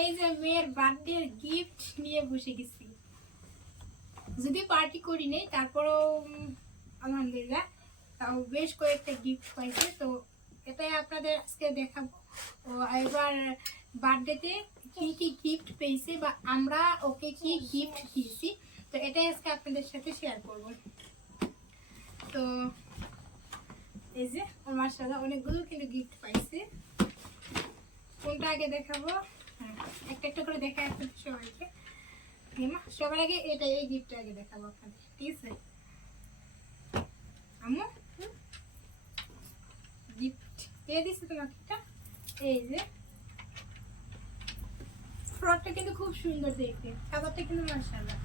এই যে মেয়ের বার্থডে গিফট নিয়ে বসে গেছি, যদি পার্টি করি নেই তারপরেও আলহামদুলিল্লাহ তাও বেশ কয়েকটা গিফট পাইছে। তো এটাই আপনাদের আজকে দেখাবো। ও এবার বার্থডেতে কি কি গিফট পেয়েছে বা আমরা ওকে কি গিফট দিয়েছি, তো এটাই আজকে আপনাদের সাথে শেয়ার করব। তো এই যে ওর মাশাআল্লাহ অনেকগুলো কিন্তু গিফট পাইছে। কোনটা আগে দেখাবো? একটা একটা করে দেখাই আপনাদের সবাইকে। সবার আগে এটা, এই গিফটটা আগে দেখাবো আপনাদের, ঠিক আছে? আম্মু গিফট কে দিছে তোমাকে? এটা এই যে ফ্রকটা কিন্তু খুব সুন্দর দেখতে, কালারটা কিন্তু মাশাআল্লাহ।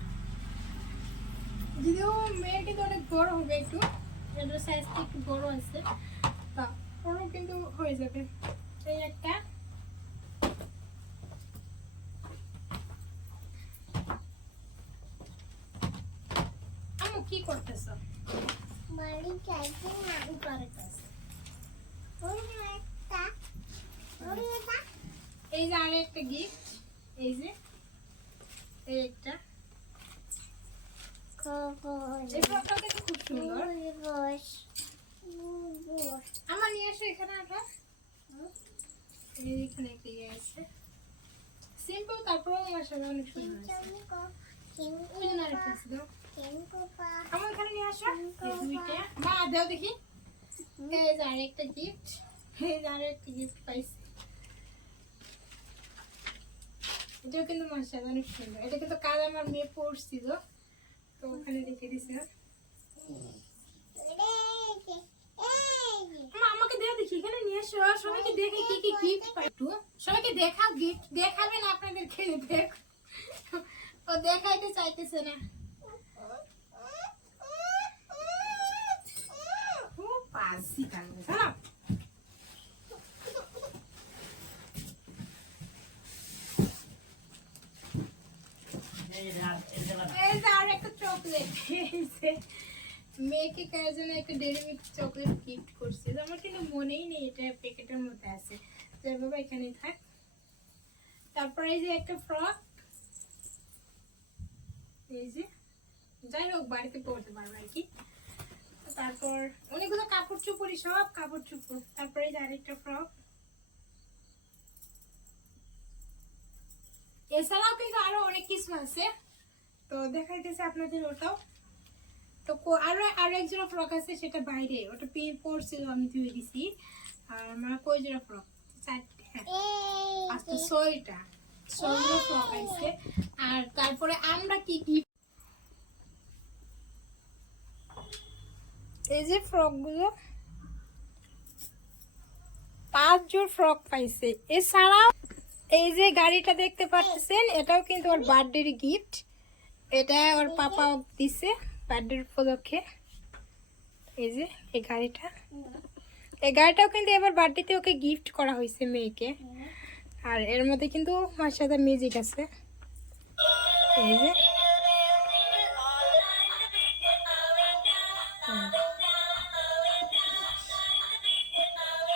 যদিও মেয়ে কিন্তু অনেক বড় হবে, একটু এটার সাইজটা একটু বড় আছে, তা বড় কিন্তু হয়ে যাবে। এই একটা, আম্মু কি করতেছো? বাড়ি যাইতে না উপরে আছে। ওই একটা ওই এটা এই যে আরেকটা গিফট, এই যে এই একটা খবর এই ফ্রকটা কিন্তু খুব সুন্দর। বস আমার নিয়ে আসো এখানে। আপনার এই এখানে একটা ইয়ে আছে, সিম্পল, তারপরেও মাশাআল্লাহ অনেক সুন্দর আছে। ওই জন্য আরেকটা আছে, দাও আমার এখানে নিয়ে আসো। এই দুইটা মা দাও দেখি। এই যে আরেকটা গিফট, এই যে আরেকটা গিফট পাইছি। এটাও কিন্তু মাশাআল্লাহ অনেক সুন্দর। এটা কিন্তু কাল আমার মেয়ে পড়ছিল, তো ওখানে রেখে দিছে। মা আমাকে দাও দেখি, এখানে নিয়ে এসো, সবাইকে দেখে কি কি গিফট পাই। একটু সবাইকে দেখাও, গিফট দেখাবেন আপনাদেরকে। দেখ ও দেখাইতে চাইতেছে না। পাঁচি কানে জানো। এই যে আর একটা চকলেট, এই যে মেয়েকে কার জন্য একটা ডেইরি মিল্ক চকলেট গিফট করছে। আমার কিন্তু মনেই নেই এটা প্যাকেটের মধ্যে আছে। যাই বাবা এখানেই থাক। তারপরে এই যে একটা ফ্রক, এই যে যাই হোক বাড়িতে পড়তে পারবো আর কি। তারপর অনেকগুলো কাপড় চোপড়ি, সব কাপড় চোপড়। তারপরে এই যে আরেকটা ফ্রক। এছাড়াও কিন্তু আরো অনেক কিছু আছে, তো দেখাইতেছে আপনাদের ওটাও। তো আরো আরো এক জোড়া ফ্রক আছে, সেটা বাইরে, ওটা পরছিল, আমি ধুয়ে দিছি। আর আমার কই জোড়া ফ্রক? চারটে, আচ্ছা ছয়টা ফ্রক আছে। আর তারপরে আমরা কি কি, এই যে ফ্রক গুলো 5 জোড় ফ্রক পাইছে। এছাড়াও এই যে গাড়িটা দেখতে পাচ্ছেন, এটাও কিন্তু ওর বার্থডের গিফট। এটা ওর পাপা দিছে বার্থডে উপলক্ষে। এই যে এই গাড়িটাও কিন্তু এবার বার্থডেতে ওকে গিফট করা হয়েছে মেয়েকে। আর এর মধ্যে কিন্তু মাশাআল্লাহ মিউজিক আছে। এই যে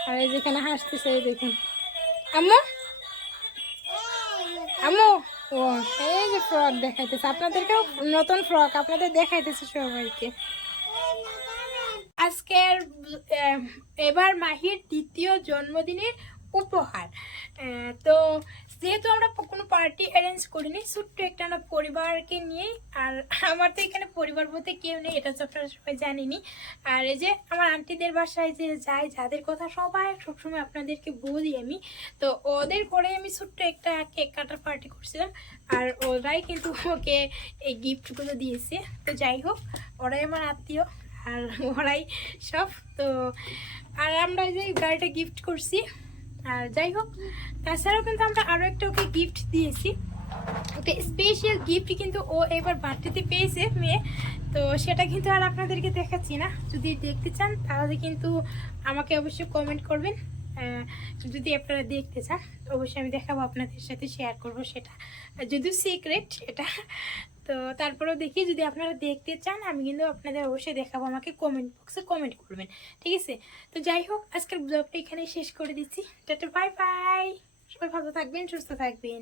আর এই যেখানে হাসতেছে, এই দেখুন আম্মু আম্মু। ও এই যে ফ্রক দেখাইতেছে আপনাদেরকেও, নতুন ফ্রক আপনাদের দেখাইতেছে সবাইকে। আজকের এবার মাহির দ্বিতীয় জন্মদিনের উপহার। তো যেহেতু আমরা কোনো পার্টি অ্যারেঞ্জ করিনি, ছোট্ট একটা আমরা পরিবারকে নিয়েই, আর আমার তো এখানে পরিবার বলতে কেউ নেই, এটা তো আপনারা সবাই জানেনই। আর এই যে আমার আন্টিদের বাসায় যে যাই, যাদের কথা সবাই সবসময় আপনাদেরকে বলি আমি, তো ওদের করে আমি ছোট্ট একটা কেক কাটার পার্টি করছিলাম। আর ওরাই কিন্তু ওকে এই গিফটগুলো দিয়েছে। তো যাই হোক, ওরাই আমার আত্মীয় আর ওরাই সব। তো আর আমরা যে গাড়িটা গিফট করছি। আর যাই হোক, তাছাড়াও কিন্তু আমরা আরও একটা ওকে গিফট দিয়েছি, ওকে স্পেশাল গিফট কিন্তু ও এবার বার্থডেতে পেয়েছে মেয়ে। তো সেটা কিন্তু আর আপনাদেরকে দেখাচ্ছি না। যদি দেখতে চান তাহলে কিন্তু আমাকে অবশ্যই কমেন্ট করবেন। যদি আপনারা দেখতে চান অবশ্যই আমি দেখাবো, আপনাদের সাথে শেয়ার করব সেটা, যদিও সিক্রেট এটা। তো তারপরেও দেখি, যদি আপনারা দেখতে চান আমি কিন্তু আপনাদের অবশ্যই দেখাবো, আমাকে কমেন্ট বক্সে কমেন্ট করবেন, ঠিক আছে? তো যাই হোক, আজকের ব্লগটা এখানেই শেষ করে দিচ্ছি। টাটা, বাই বাই, সবাই ভালো থাকবেন, সুস্থ থাকবেন।